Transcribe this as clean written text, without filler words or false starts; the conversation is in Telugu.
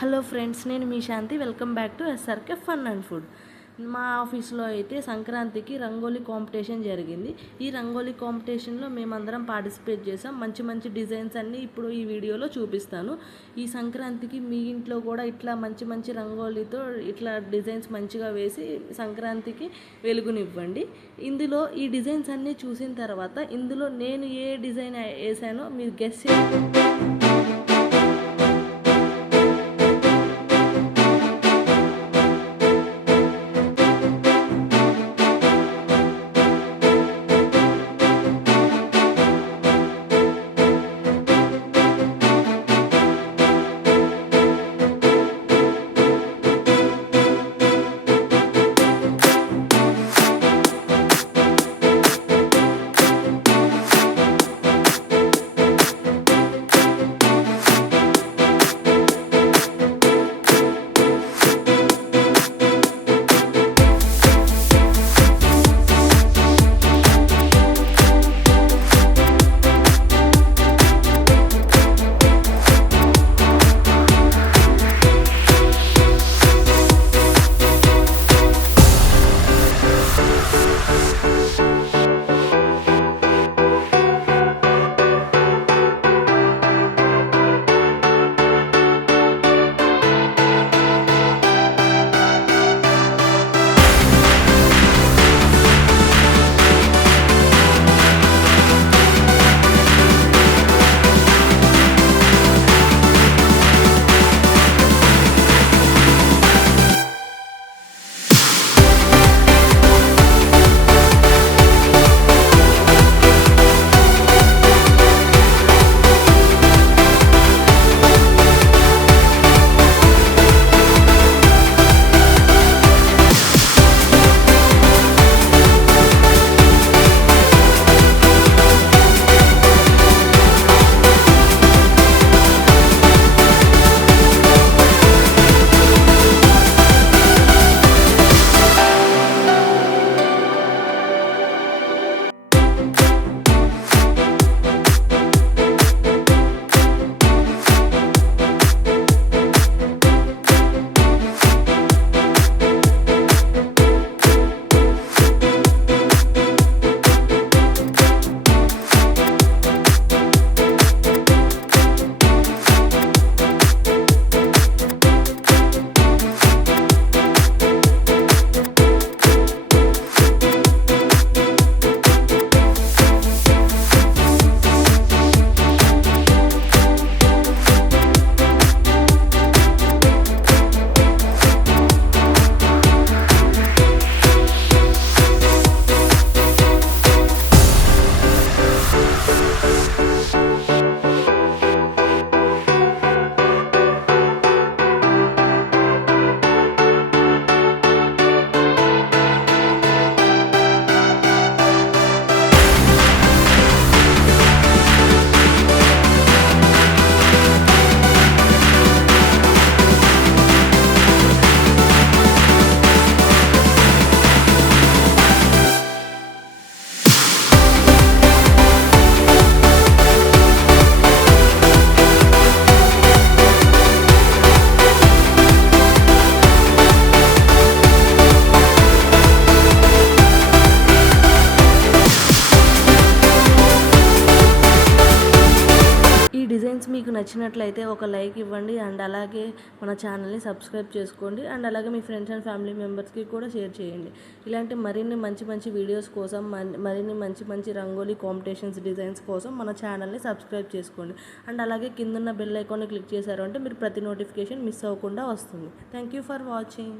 హలో ఫ్రెండ్స్, నేను మీ శాంతి. Welcome back to SRK fun and food. మా ఆఫీస్లో అయితే సంక్రాంతికి రంగోలీ కాంపిటీషన్ జరిగింది. ఈ రంగోలీ కాంపిటీషన్లో మేమందరం పార్టిసిపేట్ చేసాం. మంచి మంచి డిజైన్స్ అన్నీ ఇప్పుడు ఈ వీడియోలో చూపిస్తాను. ఈ సంక్రాంతికి మీ ఇంట్లో కూడా ఇట్లా మంచి మంచి రంగోలీతో ఇట్లా డిజైన్స్ మంచిగా వేసి సంక్రాంతికి వెలుగునివ్వండి. ఇందులో ఈ డిజైన్స్ అన్నీ చూసిన తర్వాత ఇందులో నేను ఏ డిజైన్ వేసానో మీరు గెస్ చేయండి. డిజైన్స్ మీకు నచ్చినట్లయితే ఒక లైక్ ఇవ్వండి అండ్ అలాగే మన ఛానల్ని సబ్స్క్రైబ్ చేసుకోండి అండ్ అలాగే మీ ఫ్రెండ్స్ అండ్ ఫ్యామిలీ మెంబర్స్కి కూడా షేర్ చేయండి. ఇలాంటి మరిన్ని మంచి మంచి వీడియోస్ కోసం మరిన్ని మంచి మంచి రంగోలీ కాంపిటీషన్స్ డిజైన్స్ కోసం మన ఛానల్ని సబ్స్క్రైబ్ చేసుకోండి అండ్ అలాగే కిందన్న బెల్ ఐకాన్ని క్లిక్ చేశారు అంటే మీరు ప్రతి నోటిఫికేషన్ మిస్ అవ్వకుండా వస్తుంది. Thank you for watching.